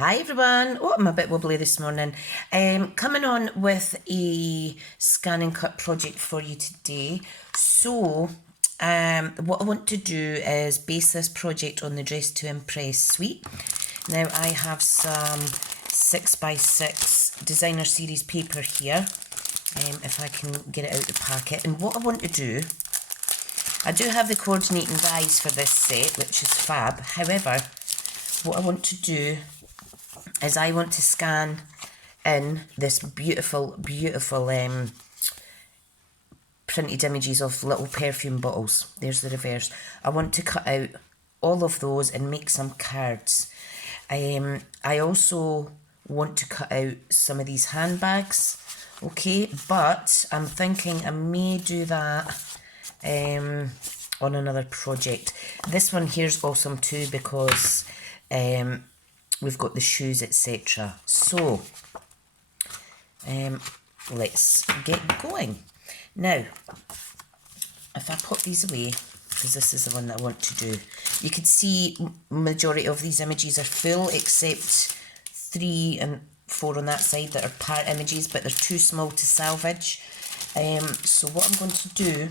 Hi everyone. Oh, I'm a bit wobbly this morning. Coming on with a scan and cut project for you today. So, what I want to do is base this project on the Dress to Impress suite. Now I have some 6x6 designer series paper here. If I can get it out the packet. And what I want to do, I do have the coordinating dies for this set, which is fab. However, what I want to do is I want to scan in this beautiful printed images of little perfume bottles. There's the reverse. I want to cut out all of those and make some cards. I also want to cut out some of these handbags, okay, but I'm thinking I may do that on another project. This one here's awesome too because we've got the shoes, etc. So, let's get going. Now, if I put these away, because this is the one that I want to do, you can see majority of these images are full, except 3 and 4 on that side that are part images, but they're too small to salvage. So what I'm going to do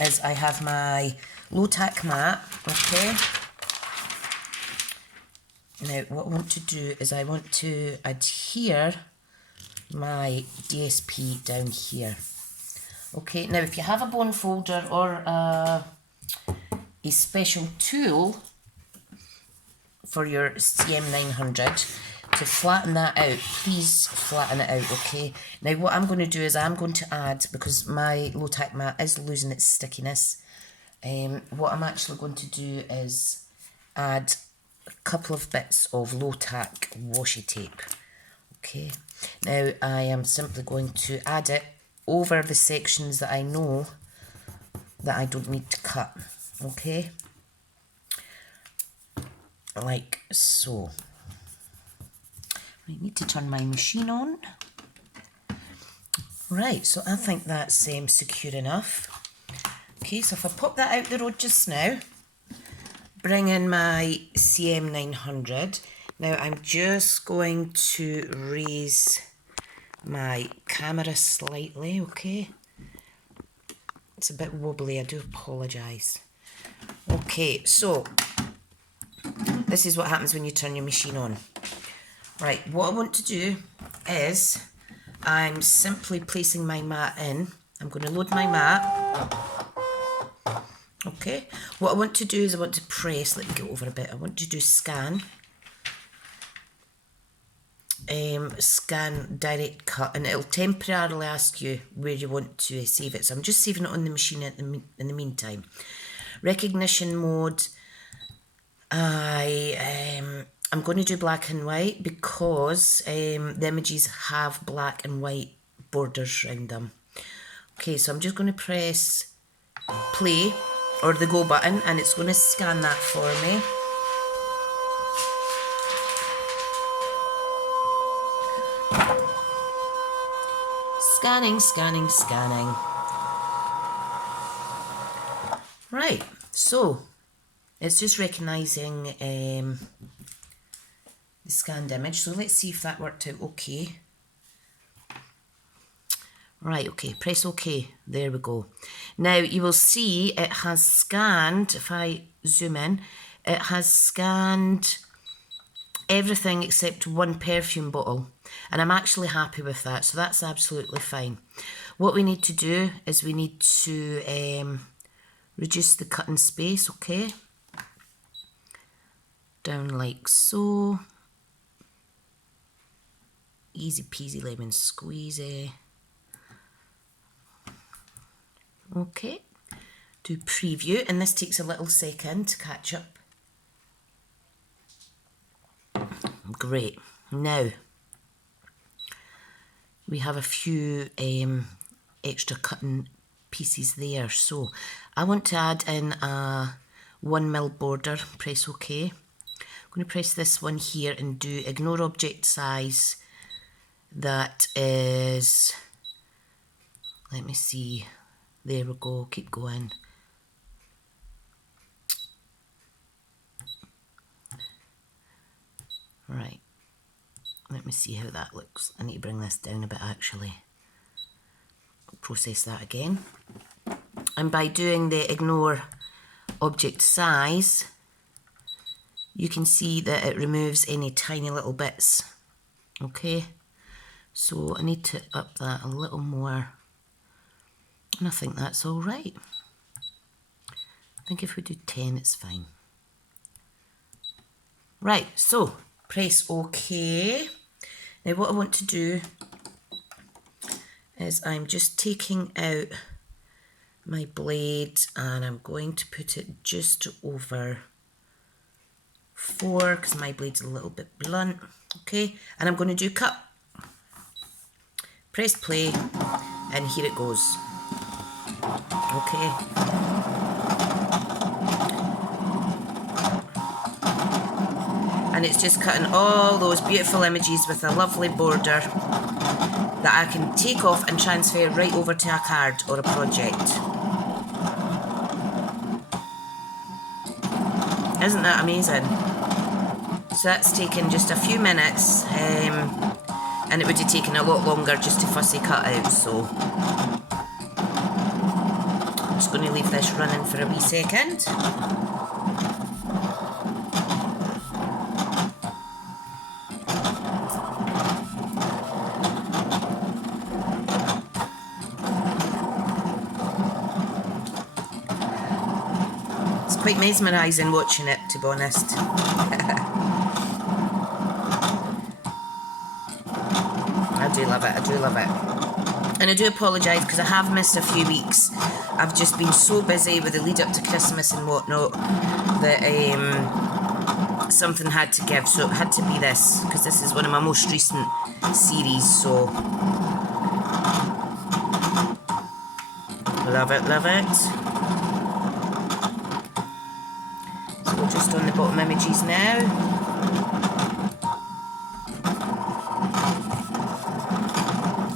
is I have my low tack mat, okay. Now what I want to do is I want to adhere my DSP down here. Okay, now if you have a bone folder or a special tool for your CM900 to flatten that out, please flatten it out, okay? Now what I'm going to do is I'm going to add, because my low tack mat is losing its stickiness, what I'm actually going to do is add a couple of bits of low tack washi tape. Okay, now I am simply going to add it over the sections that I know that I don't need to cut. Okay, like so. I need to turn my machine on. Right, so I think that's secure enough. Okay, so if I pop that out the road just now, bring in my CM900. Now I'm just going to raise my camera slightly, okay? It's a bit wobbly, I do apologise. Okay, so this is what happens when you turn your machine on. Right, what I want to do is I'm simply placing my mat in. I'm going to load my mat. Okay, what I want to do is I want to press, let me go over a bit, I want to do scan. Scan direct cut, and it'll temporarily ask you where you want to save it. So I'm just saving it on the machine in the meantime. Recognition mode, I'm going to do black and white because the images have black and white borders around them. Okay, so I'm just going to press play or the go button and it's going to scan that for me. Scanning, scanning, scanning. Right, so it's just recognising the scanned image. So let's see if that worked out okay. Right, okay, press OK. There we go. Now you will see it has scanned, if I zoom in, it has scanned everything except one perfume bottle. And I'm actually happy with that, so that's absolutely fine. What we need to do is we need to reduce the cut and space, okay? Down like so. Easy peasy lemon squeezy. Okay, do preview, and this takes a little second to catch up. Great. Now, we have a few extra cutting pieces there. So, I want to add in a 1mm border, press OK. I'm going to press this one here and do ignore object size. That is, let me see, there we go, keep going. Right, Let me see how that looks. I need to bring this down a bit actually. Process that again. And by doing the ignore object size, you can see that it removes any tiny little bits. Okay, so I need to up that a little more, and I think that's all right. I think if we do 10, it's fine. Right, so press OK. Now what I want to do is I'm just taking out my blade and I'm going to put it just over 4 because my blade's a little bit blunt. Okay, and I'm going to do cut. Press play and here it goes. Okay. And it's just cutting all those beautiful images with a lovely border that I can take off and transfer right over to a card or a project. Isn't that amazing? So that's taken just a few minutes, and it would have taken a lot longer just to fussy cut out, so I'm just going to leave this running for a wee second. It's quite mesmerising watching it, to be honest. I do love it, I do love it. And I do apologise because I have missed a few weeks. I've just been so busy with the lead up to Christmas and whatnot that something had to give, so it had to be this, because this is one of my most recent series, so love it, love it. So we're just on the bottom images now.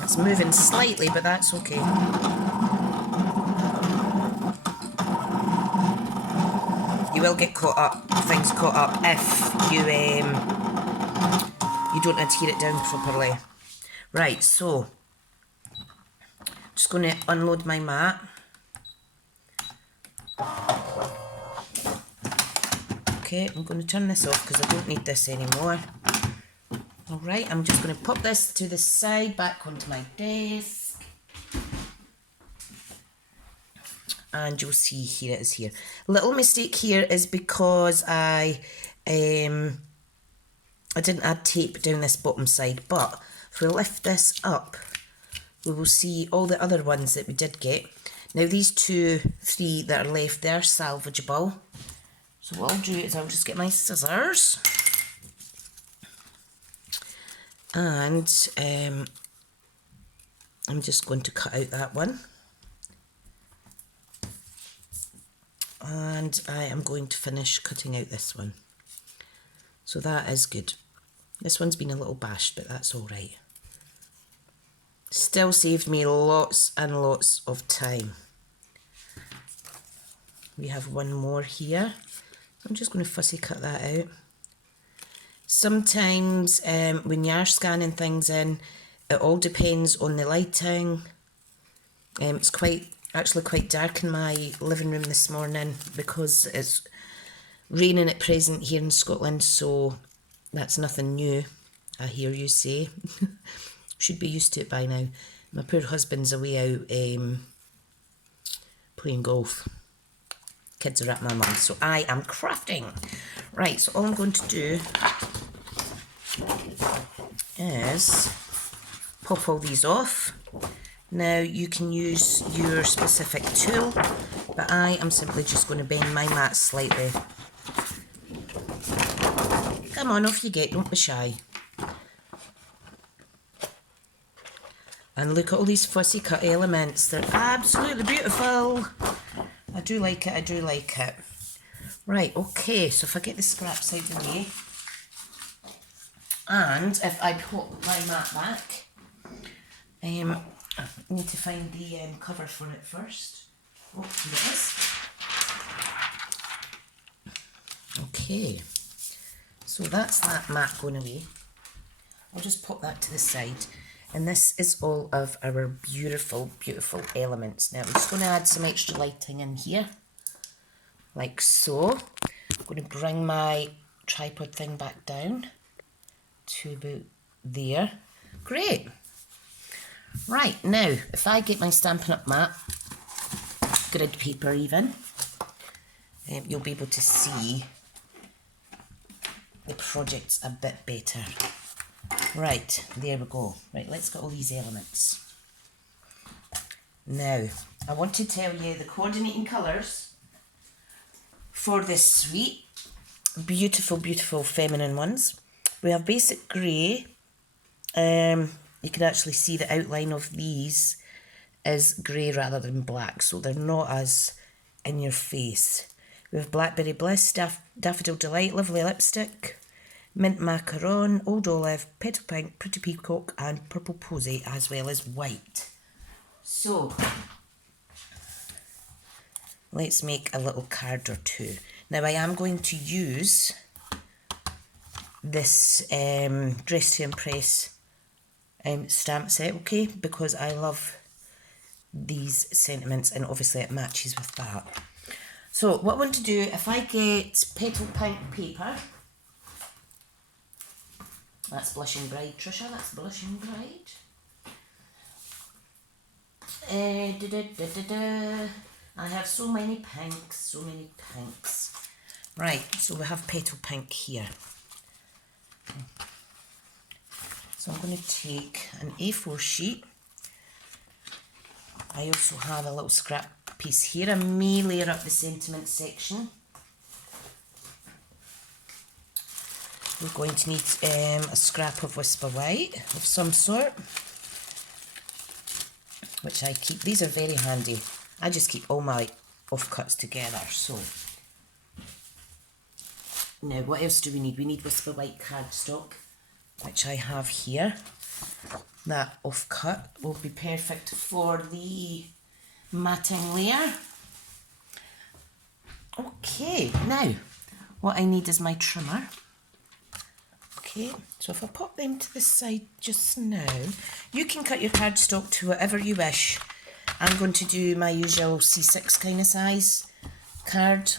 It's moving slightly, but that's okay. You will get caught up, things caught up, if you don't adhere it down properly. Right, so just going to unload my mat. Okay, I'm going to turn this off because I don't need this anymore. Alright, I'm just going to pop this to the side, back onto my desk. And you'll see, here it is here. Little mistake here is because I didn't add tape down this bottom side, but if we lift this up, we will see all the other ones that we did get. Now these 3 that are left, they're salvageable. So what I'll do is I'll just get my scissors. And I'm just going to cut out that one. And I am going to finish cutting out this one. So that is good. This one's been a little bashed, but that's all right. Still saved me lots and lots of time. We have one more here. I'm just going to fussy cut that out. Sometimes when you are scanning things in, it all depends on the lighting. It's actually quite dark in my living room this morning because it's raining at present here in Scotland, so that's nothing new, I hear you say. Should be used to it by now. My poor husband's away out playing golf. Kids are at my mum's, so I am crafting. Right, so all I'm going to do is pop all these off. Now you can use your specific tool, but I am simply just going to bend my mat slightly. Come on, off you get, don't be shy. And look at all these fussy cut elements, they're absolutely beautiful. I do like it, I do like it. Right, okay, so if I get the scraps out of the way, and if I put my mat back, I need to find the cover for it first. Oh, here it is. Okay, so that's that mat going away. I'll just put that to the side. And this is all of our beautiful, beautiful elements. Now I'm just going to add some extra lighting in here, like so. I'm going to bring my tripod thing back down to about there. Great. Right, now if I get my Stampin' Up mat, grid paper even, you'll be able to see the project's a bit better. Right, there we go. Right, let's get all these elements. Now, I want to tell you the coordinating colours for this suite. Beautiful, beautiful feminine ones. We have basic grey. You can actually see the outline of these is grey rather than black, so they're not as in your face. We have Blackberry Bliss, Daffodil Delight, Lovely Lipstick, Mint Macaron, Old Olive, Petal Pink, Pretty Peacock and Purple Posy, as well as white. So, let's make a little card or two. Now I am going to use this Dress to Impress stamp set, okay, because I love these sentiments and obviously it matches with that. So what I want to do, if I get Petal Pink paper, that's Blushing Bride, Tricia, that's Blushing Bride. I have so many pinks, so many pinks. Right, so we have Petal Pink here. So I'm going to take an A4 sheet. I also have a little scrap piece here. I may layer up the sentiment section. We're going to need a scrap of Whisper White of some sort, which I keep. These are very handy. I just keep all my offcuts together. So now what else do we need? We need Whisper White cardstock, which I have here. That offcut will be perfect for the matting layer. Okay, now what I need is my trimmer. Okay, so if I pop them to the side just now, you can cut your cardstock to whatever you wish. I'm going to do my usual C6 kind of size card,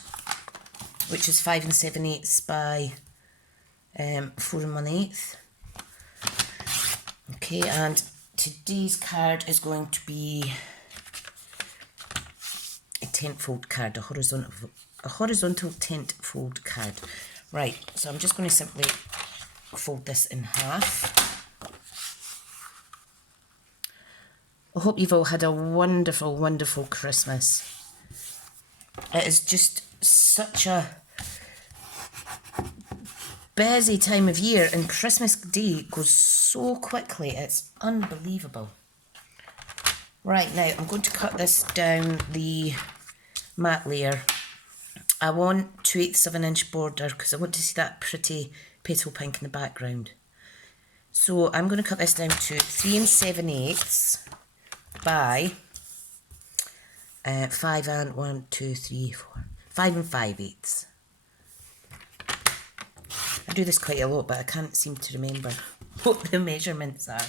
which is 5 7/8 by 4 1/8. Okay, and today's card is going to be a tent fold card, a horizontal tent fold card. Right, so I'm just going to simply fold this in half. I hope you've all had a wonderful, wonderful Christmas. It is just such a busy time of year, and Christmas Day goes so quickly, it's unbelievable. Right, now I'm going to cut this down the matte layer. I want 2/8 of an inch border because I want to see that pretty petal pink in the background. So I'm going to cut this down to 3 7/8 by 5 and 1, 2, 3, 4, 5 5/8. I do this quite a lot, but I can't seem to remember what the measurements are.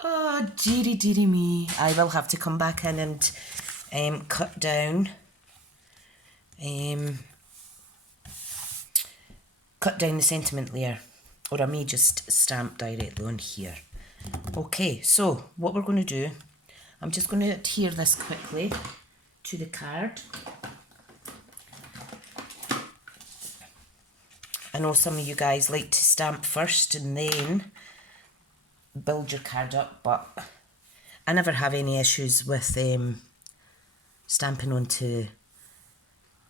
Oh, dearie, dearie me. I will have to come back in and cut down the sentiment layer, or I may just stamp directly on here. Okay, so what we're going to do, I'm just going to adhere this quickly to the card. I know some of you guys like to stamp first and then build your card up, but I never have any issues with stamping onto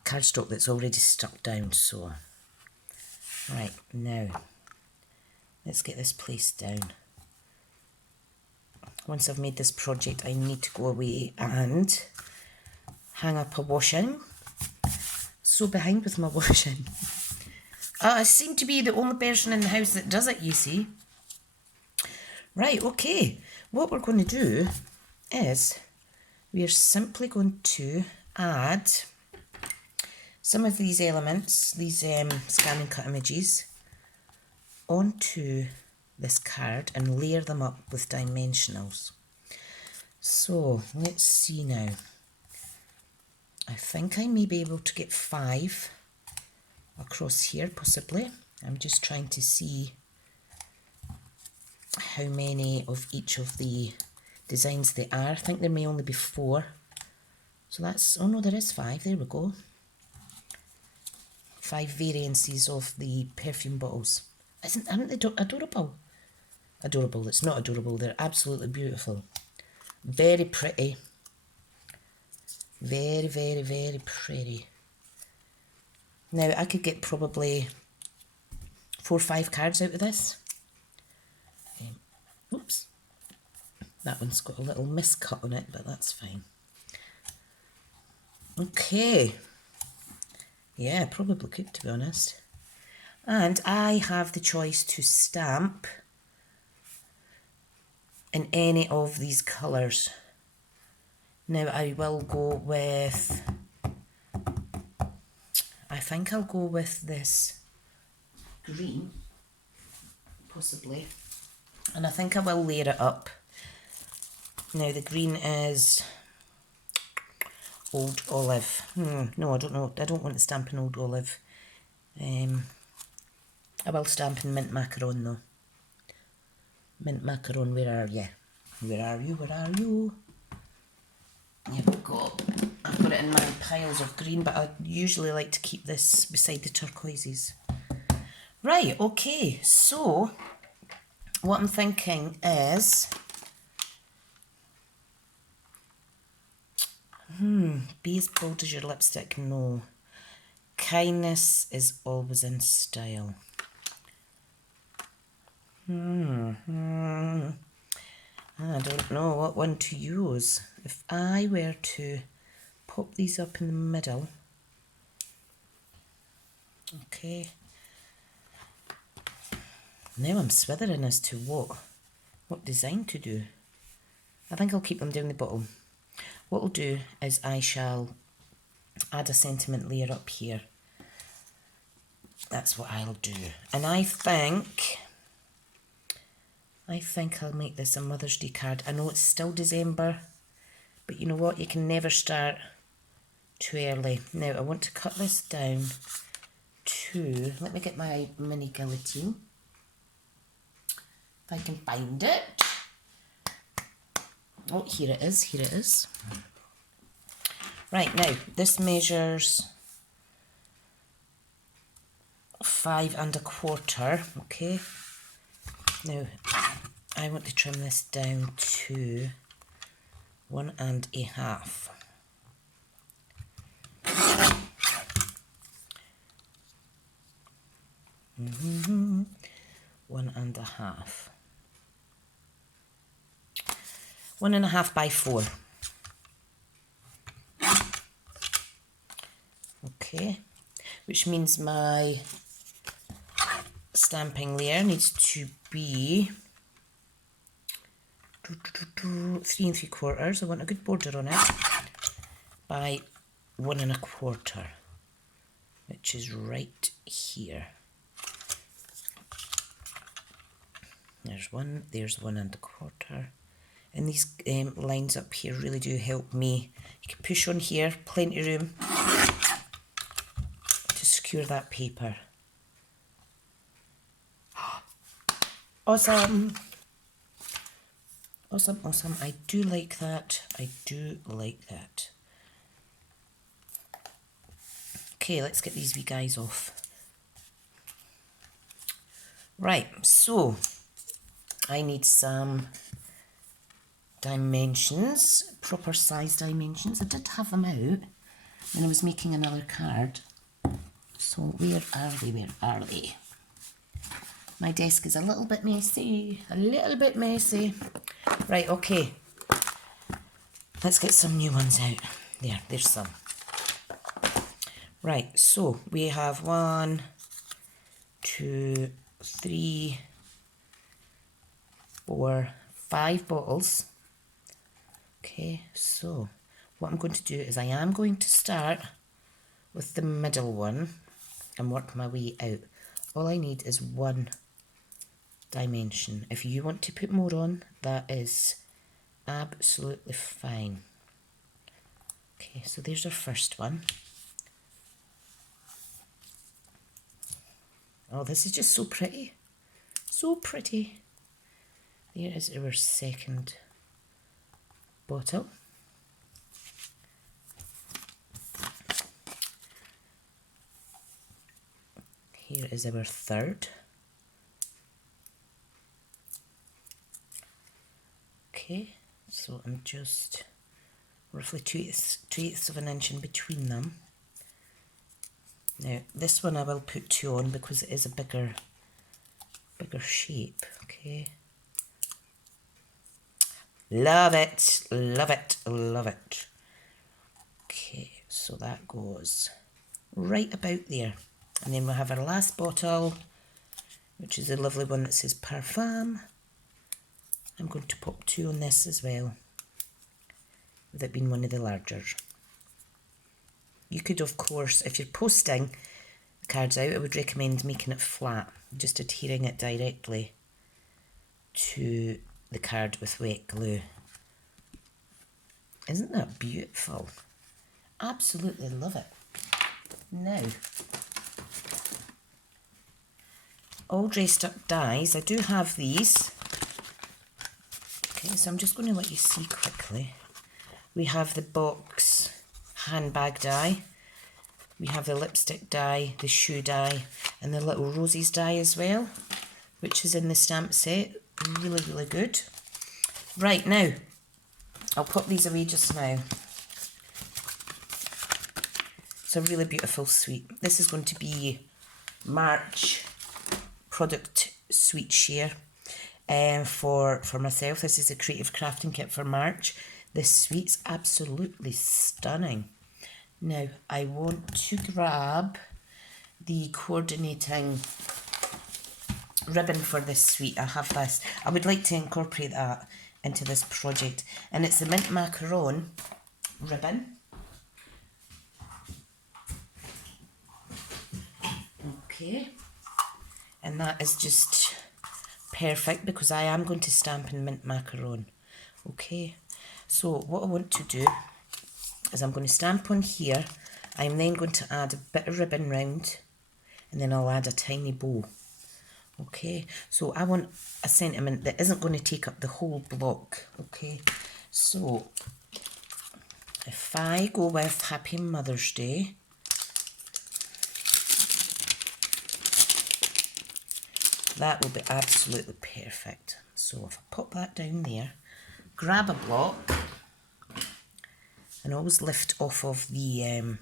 cardstock that's already stuck down. So right, now let's get this placed down. Once I've made this project, I need to go away and hang up a washing. So behind with my washing. I seem to be the only person in the house that does it, you see. Right, okay. What we're going to do is we are simply going to add some of these elements, these scan and cut images, onto this card and layer them up with dimensionals. So let's see now. I think I may be able to get 5 across here, possibly. I'm just trying to see how many of each of the designs there are. I think there may only be 4. So that's, oh no, there is 5, there we go. 5 variances of the perfume bottles. Aren't they adorable? Adorable, it's not adorable, they're absolutely beautiful. Very pretty. Very, very, very pretty. Now I could get probably 4 or 5 cards out of this. Oops. That one's got a little miscut on it, but that's fine. Okay. Yeah, probably could, to be honest. And I have the choice to stamp in any of these colours. Now I will go with, I think I'll go with this green, possibly. And I think I will layer it up. Now the green is Old Olive. No, I don't know. I don't want to stamp in Old Olive. I will stamp in Mint Macaron though. Mint Macaron, where are you? Where are you? Where are you? Here we go. I've got it in my piles of green, but I usually like to keep this beside the turquoises. Right, okay, so what I'm thinking is, be as bold as your lipstick, no. Kindness is always in style. I don't know what one to use. If I were to pop these up in the middle, okay. Now I'm swithering as to what design to do. I think I'll keep them down the bottom. What I'll do is I shall add a sentiment layer up here. That's what I'll do. And I think I'll make this a Mother's Day card. I know it's still December, but you know what? You can never start too early. Now I want to cut this down to, let me get my mini guillotine. If I can find it. Oh, here it is, here it is. Right, now, this measures 5 1/4, okay. Now, I want to trim this down to 1 1/2. Mm-hmm. 1 1/2. 1 1/2 by 4. Okay, which means my stamping layer needs to be 3 3/4. I want a good border on it, by 1 1/4, which is right here. There's 1, there's 1 1/4. And these lines up here really do help me. You can push on here, plenty of room to secure that paper. Awesome. Awesome, awesome. I do like that. I do like that. Okay, let's get these wee guys off. Right, so I need some dimensions, proper size dimensions. I did have them out when I was making another card. So where are they? Where are they? My desk is a little bit messy. A little bit messy. Right, okay. Let's get some new ones out. There's some. Right, so we have 1, 2, 3, 4, 5 bottles. Okay, so what I'm going to do is I am going to start with the middle one and work my way out. All I need is 1 dimension. If you want to put more on, that is absolutely fine. Okay, so there's our first one. Oh, this is just so pretty. So pretty. There is our second bottle. Here is our third. Okay, so I'm just roughly 2/8 of an inch in between them. Now this one I will put 2 on because it is a bigger shape. Okay. Love it, love it, love it. Okay, so that goes right about there. And then we'll have our last bottle, which is a lovely one that says Parfum. I'm going to pop 2 on this as well, with it being one of the larger. You could, of course, if you're posting the cards out, I would recommend making it flat, just adhering it directly to the card with wet glue. Isn't that beautiful? Absolutely love it. Now, all dressed up dies. I do have these. Okay, so I'm just going to let you see quickly. We have the box handbag die. We have the lipstick die, the shoe die, and the little roses die as well, which is in the stamp set. Really, really good. Right, now, I'll put these away just now. It's a really beautiful suite. This is going to be March product suite share for myself. This is a creative crafting kit for March. This suite's absolutely stunning. Now, I want to grab the coordinating ribbon for this suite. I have this. I would like to incorporate that into this project, and it's the mint macaron ribbon. Okay, and that is just perfect because I am going to stamp in mint macaron. Okay, so what I want to do is I'm going to stamp on here. I'm then going to add a bit of ribbon round, and then I'll add a tiny bow. Okay, so I want a sentiment that isn't going to take up the whole block. Okay, so if I go with Happy Mother's Day, that will be absolutely perfect. So if I pop that down there, grab a block, and always lift off of the,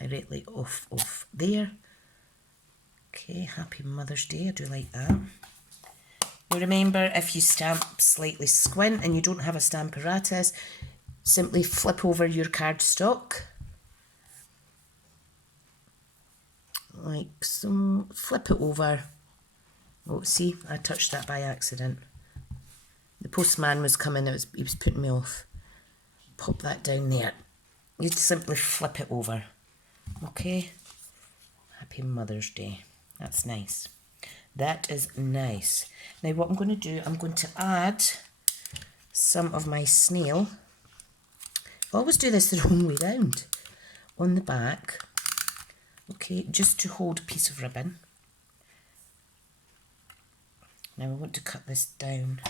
directly off of there. Okay, Happy Mother's Day, I do like that. Now remember, if you stamp slightly squint and you don't have a stamparatus, simply flip over your cardstock. Like so, flip it over. Oh, see, I touched that by accident. The postman was coming, he was putting me off. Pop that down there. You simply flip it over. Okay? Happy Mother's Day. That's nice. That is nice. Now what I'm going to do, I'm going to add some of my snail. I always do this the wrong way round. On the back. Okay, just to hold a piece of ribbon. Now I want to cut this down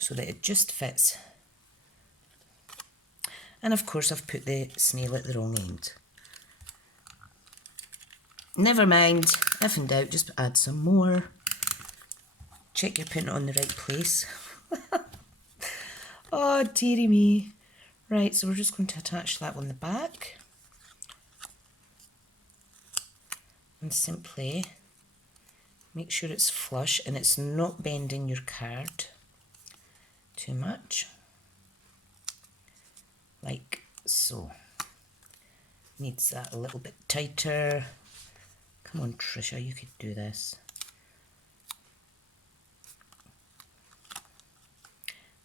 so that it just fits. And of course I've put the snail at the wrong end. Never mind, if in doubt, just add some more. Check you're putting it on the right place. Oh, dearie me. Right, so we're just going to attach that on the back. And simply make sure it's flush and it's not bending your card too much. Like so. Needs that a little bit tighter. Come on, Tricia, you could do this.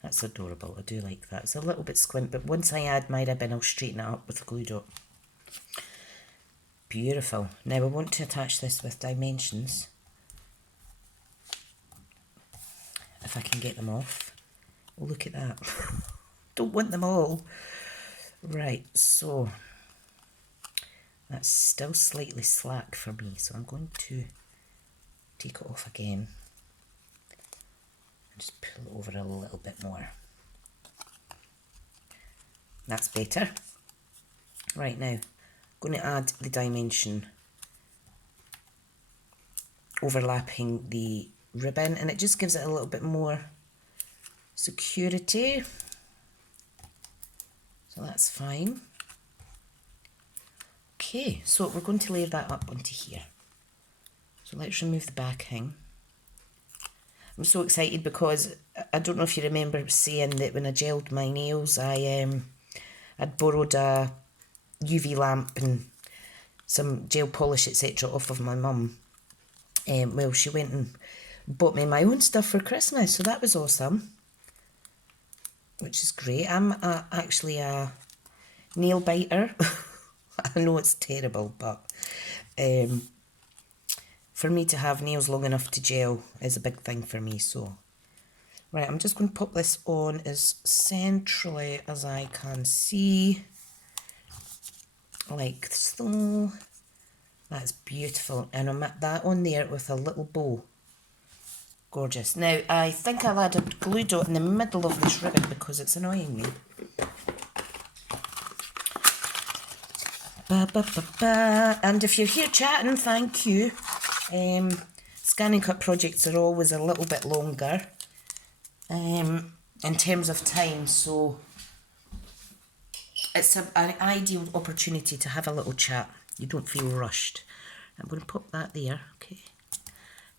That's adorable. I do like that. It's a little bit squint, but once I add my ribbon, I'll straighten it up with a glue dot. Beautiful. Now I want to attach this with dimensions. if I can get them off. Look at that. Don't want them all. Right, so that's still slightly slack for me, so I'm going to take it off again and just pull it over a little bit more. That's better. Right, now I'm going to add the dimension overlapping the ribbon, and it just gives it a little bit more security. So that's fine. Okay, so we're going to layer that up onto here. So let's remove the backing. I'm so excited because I don't know if you remember saying that when I gelled my nails, I'd borrowed a UV lamp and some gel polish, etc. off of my mum. Well, she went and bought me my own stuff for Christmas, so that was awesome, which is great. I'm actually a nail biter. I know it's terrible, but for me to have nails long enough to gel is a big thing for me. So, right, I'm just going to pop this on as centrally as I can see, like so. That's beautiful, and I'm at that on there with a little bow. Gorgeous. Now, I think I'll add a glue dot in the middle of this ribbon because it's annoying me. And if you're here chatting, thank you. Scan and cut projects are always a little bit longer in terms of time, so it's an ideal opportunity to have a little chat. You don't feel rushed. I'm going to pop that there, okay.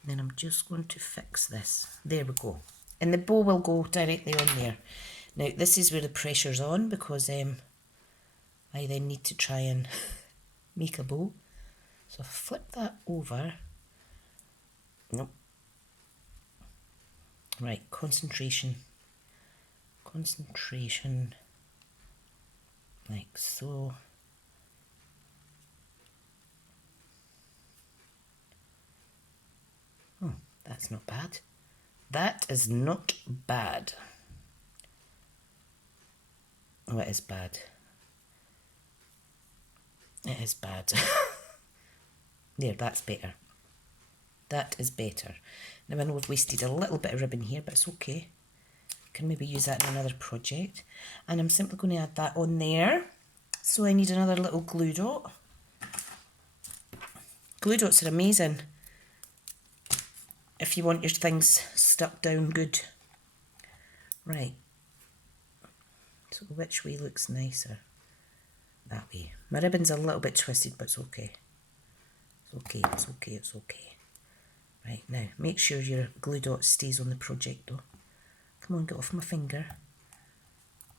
And then I'm just going to fix this. There we go. And the bow will go directly on there. Now, this is where the pressure's on because I then need to try and make a bow. So flip that over. Nope. Right, concentration. Concentration. Like so. Oh, that's not bad. That is not bad. Oh, it is bad. It is bad. There, that's better. That is better. Now I know we've wasted a little bit of ribbon here, but it's okay. Can maybe use that in another project. And I'm simply going to add that on there. So I need another little glue dot. Glue dots are amazing if you want your things stuck down good. Right. So which way looks nicer? That way. My ribbon's a little bit twisted, but it's okay. It's okay, it's okay, it's okay. Right, now, make sure your glue dot stays on the project though. Come on, get off my finger.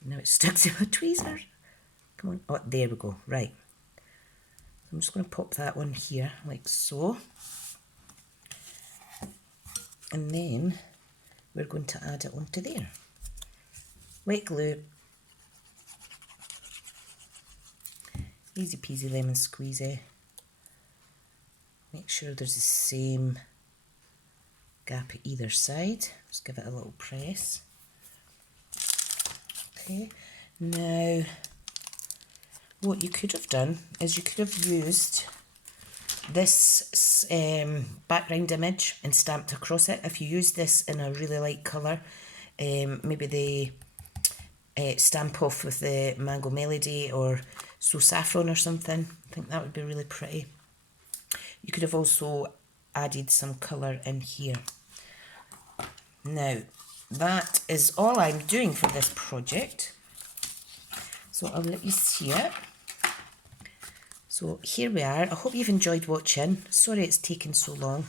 Now it's stuck to my tweezers. Come on, oh, there we go, right. So I'm just going to pop that on here, like so. And then we're going to add it onto there. Wet glue. Easy peasy lemon squeezy. Make sure there's the same gap at either side. Just give it a little press. Okay, now what you could have done is you could have used this background image and stamped across it. If you use this in a really light colour, maybe the Stamp Off with the Mango Melody or So Saffron or something, I think that would be really pretty. You could have also added some colour in here. Now, that is all I'm doing for this project. So I'll let you see it. So here we are. I hope you've enjoyed watching. Sorry it's taken so long.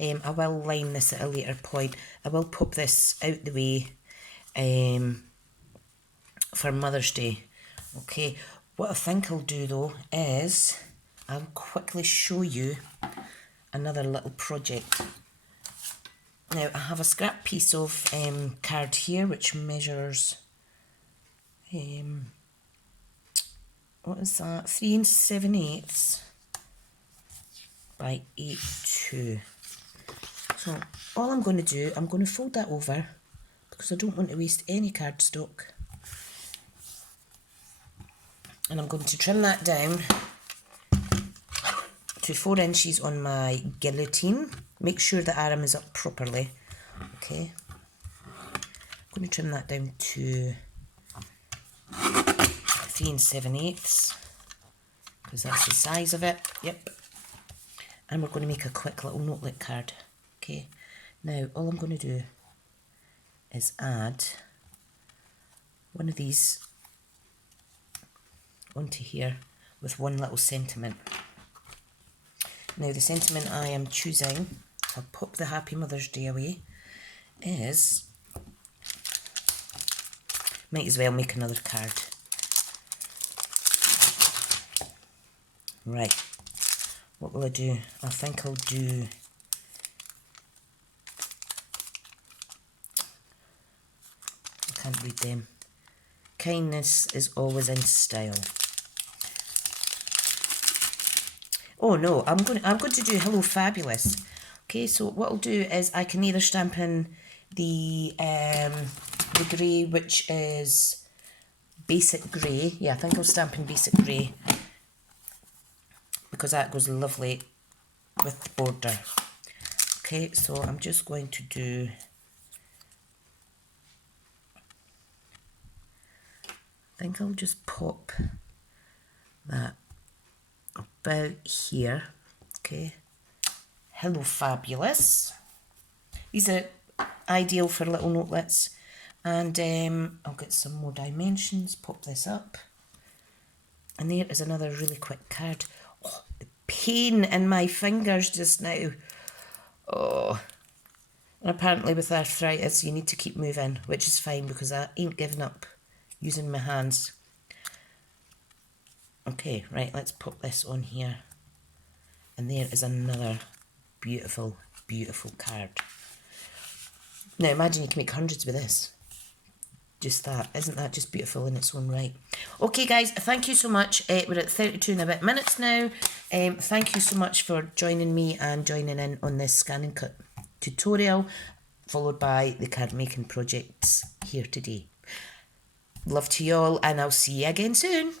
I will line this at a later point. I will pop this out the way for Mother's Day. Okay, what I think I'll do though is I'll quickly show you another little project. Now I have a scrap piece of card here which measures what is that? 3 7/8 by 8.2. So all I'm going to do, I'm going to fold that over because I don't want to waste any cardstock. And I'm going to trim that down to 4 inches on my guillotine. Make sure the arm is up properly. Okay. I'm going to trim that down to 3 7/8 because that's the size of it. Yep. And we're going to make a quick little notelet card. Okay. Now all I'm going to do is add one of these onto here with one little sentiment. Now the sentiment I am choosing, I'll pop the Happy Mother's Day away, is, might as well make another card. Right, what will I do? I think I'll do, I can't read them. Kindness is always in style. Oh no, I'm going to do Hello Fabulous. Okay, so what I'll do is I can either stamp in the grey, which is basic grey. Yeah, I think I'll stamp in basic grey because that goes lovely with the border. Okay, so I'm just going to do, I think I'll just pop that about here. Okay, Hello Fabulous. These are ideal for little notelets. And I'll get some more dimensions, pop this up. And there is another really quick card. Oh, the pain in my fingers just now. Oh. And apparently with arthritis you need to keep moving, which is fine because I ain't giving up using my hands. Okay, right, let's pop this on here. And there is another beautiful, beautiful card. Now imagine you can make hundreds with this. Just that. Isn't that just beautiful in its own right? Okay guys, thank you so much. We're at 32 and a bit minutes now. Thank you so much for joining me and joining in on this scan and cut tutorial, followed by the card making projects here today. Love to you all, and I'll see you again soon.